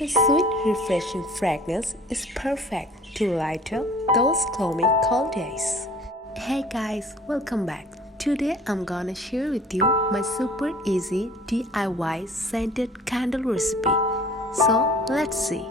The sweet, refreshing fragrance is perfect to light up those gloomy cold days. Hey guys, welcome back. Today I'm gonna share with you my super easy DIY scented candle recipe. So let's see.